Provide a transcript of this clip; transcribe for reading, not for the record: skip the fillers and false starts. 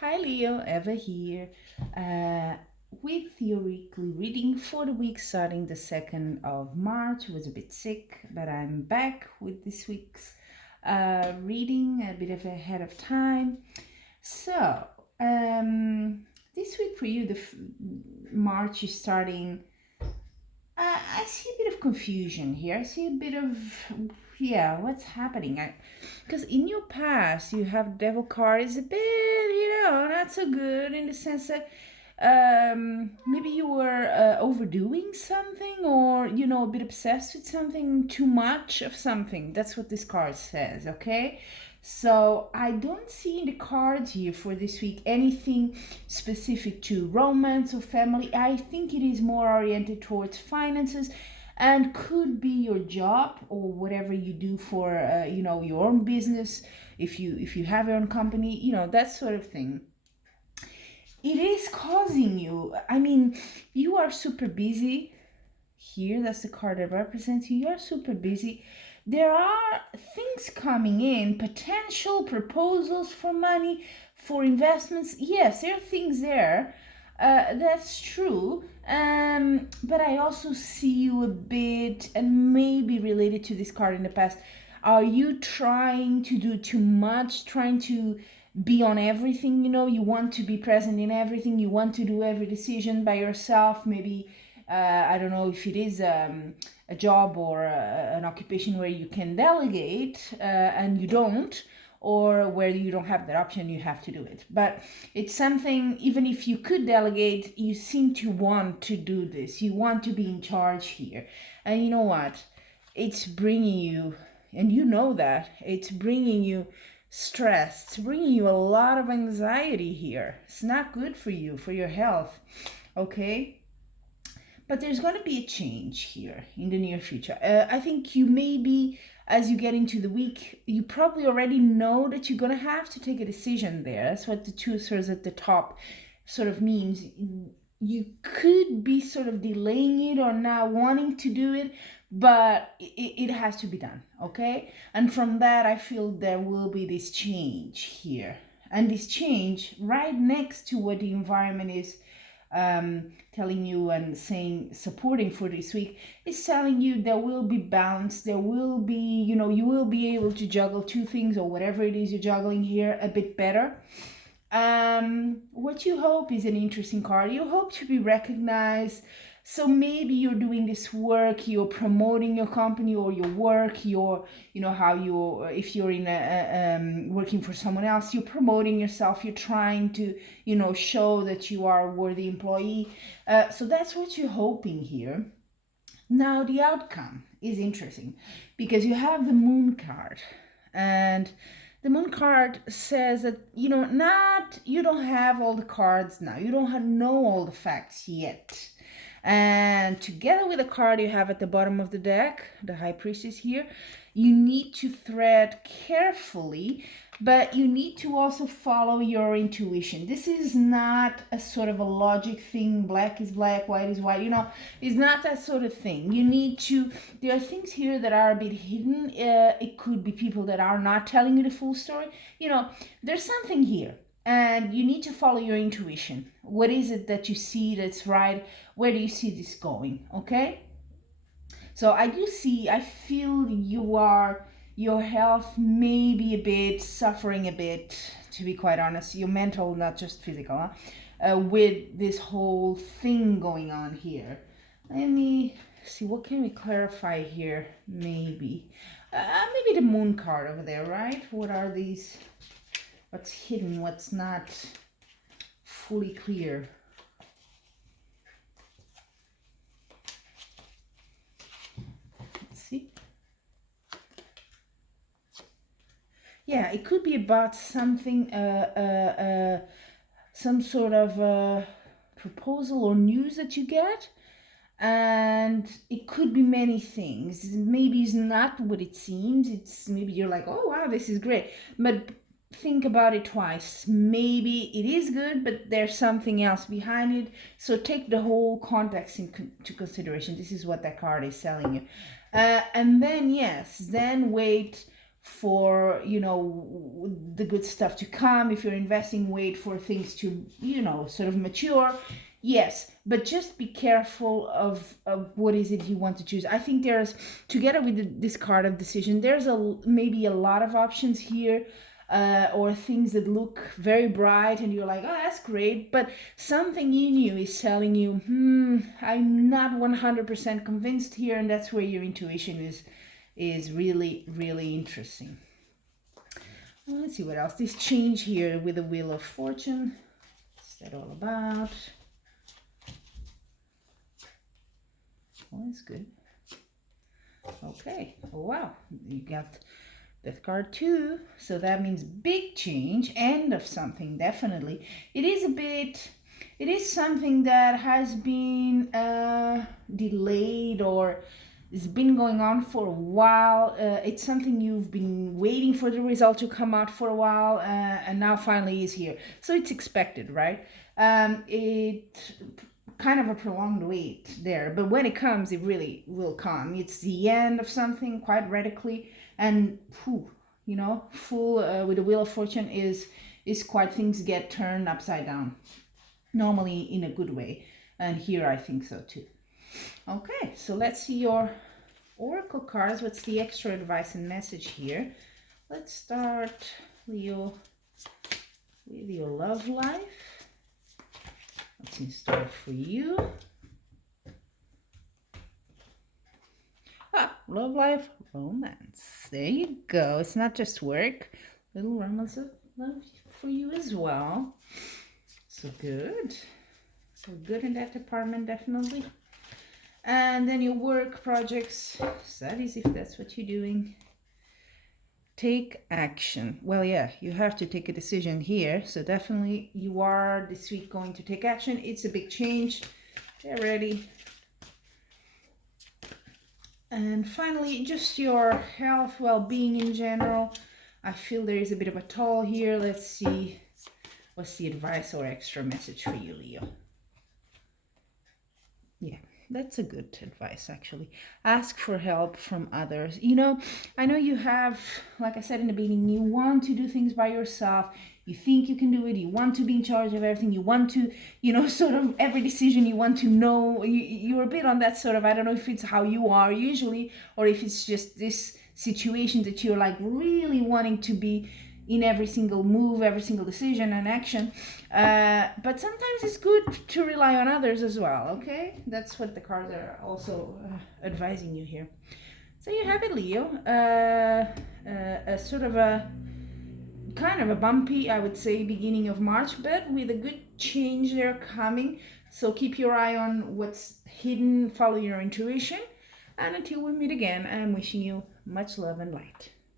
Hi Leo, Eva here uh, with your weekly reading for the week starting the 2nd of March. I was a bit sick, but I'm back with this week's reading a bit of ahead of time. So, this week for you, March is starting. I see a bit of confusion here. I see a bit of, yeah, what's happening? Because in your past, you have devil card is a bit, not so good in the sense that maybe you were overdoing something or, a bit obsessed with something, too much of something. That's what this card says, okay? So I don't see in the cards here for this week anything specific to romance or family. I think it is more oriented towards finances and could be your job or whatever you do for your own business, if you have your own company, that sort of thing. It is causing you, I mean, you are super busy here. That's the card that represents you. You're super busy. There are things coming in, potential proposals for money, for investments. Yes, there are things there. That's true. But I also see you a bit, and maybe related to this card in the past. Are you trying to do too much? Trying to be on everything? You want to be present in everything. You want to do every decision by yourself. Maybe I don't know if it is a job or an occupation where you can delegate and you don't, or where you don't have that option, you have to do it. But it's something, even if you could delegate, you seem to want to do this. You want to be in charge here. And you know what? It's bringing you, and you know that, it's bringing you stress. It's bringing you a lot of anxiety here. It's not good for you, for your health. Okay? But there's going to be a change here in the near future. I think you maybe, as you get into the week, you probably already know that you're going to have to take a decision there. That's what the two swords at the top sort of means. You could be sort of delaying it or not wanting to do it, but it has to be done, okay? And from that, I feel there will be this change here. And this change right next to what the environment is telling you and saying, supporting for this week, is telling you there will be balance. There will be, you will be able to juggle two things or whatever it is you're juggling here a bit better. What you hope is an interesting card. You hope to be recognized. So maybe you're doing this work, you're promoting your company or your work, how you, if you're in working for someone else, you're promoting yourself, you're trying to, show that you are a worthy employee. So that's what you're hoping here. Now, the outcome is interesting because you have the moon card, and the moon card says that not you don't have all the cards now, you don't know all the facts yet. And together with the card you have at the bottom of the deck, the High Priestess here, you need to thread carefully, but you need to also follow your intuition. This is not a sort of a logic thing, black is black, white is white, it's not that sort of thing. You need to, there are things here that are a bit hidden. It could be people that are not telling you the full story. There's something here and you need to follow your intuition. What is it that you see that's right? Where do you see this going? Okay? So I feel your health may be a bit suffering a bit, to be quite honest. Your mental, not just physical, huh? With this whole thing going on here. Let me see, what can we clarify here? Maybe the moon card over there, right? What are these? What's hidden? What's not fully clear? Let's see. Yeah, it could be about something, some sort of proposal or news that you get. And it could be many things. Maybe it's not what it seems. It's maybe you're like, oh wow, this is great. But think about it twice. Maybe it is good, but there's something else behind it. So take the whole context into consideration. This is what that card is telling you. And then, yes, then wait for, you know, the good stuff to come. If you're investing, wait for things to, you know, sort of mature. Yes, but just be careful of what is it you want to choose. I think there's, together with this card of decision, there's maybe a lot of options here, or things that look very bright and you're like, oh, that's great, but something in you is telling you, I'm not 100% convinced here, and that's where your intuition is really, really interesting. Well, let's see what else. This change here with the Wheel of Fortune, what's that all about? Well, that's good. Okay. Oh, wow. You got that card too. So that means big change, end of something, definitely. It is something that has been delayed, or it's been going on for a while. It's something you've been waiting for the result to come out for a while, and now finally is here. So it's expected, right? It kind of a prolonged wait there, but when it comes, it really will come. It's the end of something, quite radically, and you know, full with the Wheel of Fortune is quite, things get turned upside down, normally in a good way, and here I think so too. Okay, so let's see your oracle cards. What's the extra advice and message here? Let's start, Leo, with your love life. What's in store for you? Love life, romance. There you go. It's not just work. Little romance of love for you as well. So good. So good in that department, definitely. And then your work projects, studies, if that's what you're doing. Take action. Well, yeah, you have to take a decision here. So definitely you are this week going to take action. It's a big change. Get ready. And finally, just your health, well-being in general. I feel there is a bit of a toll here. Let's see what's the advice or extra message for you, Leo. Yeah, that's a good advice, actually. Ask for help from others. You know, I know you have, like I said in the beginning, you want to do things by yourself. You think you can do it. You want to be in charge of everything. You want to, you know, sort of every decision you want to know. You're a bit on that sort of, I don't know if it's how you are usually, or if it's just this situation that you're like really wanting to be in every single move, every single decision and action. But sometimes it's good to rely on others as well, okay? That's what the cards are also advising you here. So you have it, Leo. A sort of a kind of a bumpy, I would say, beginning of March, but with a good change there coming. So keep your eye on what's hidden, follow your intuition. And until we meet again, I'm wishing you much love and light.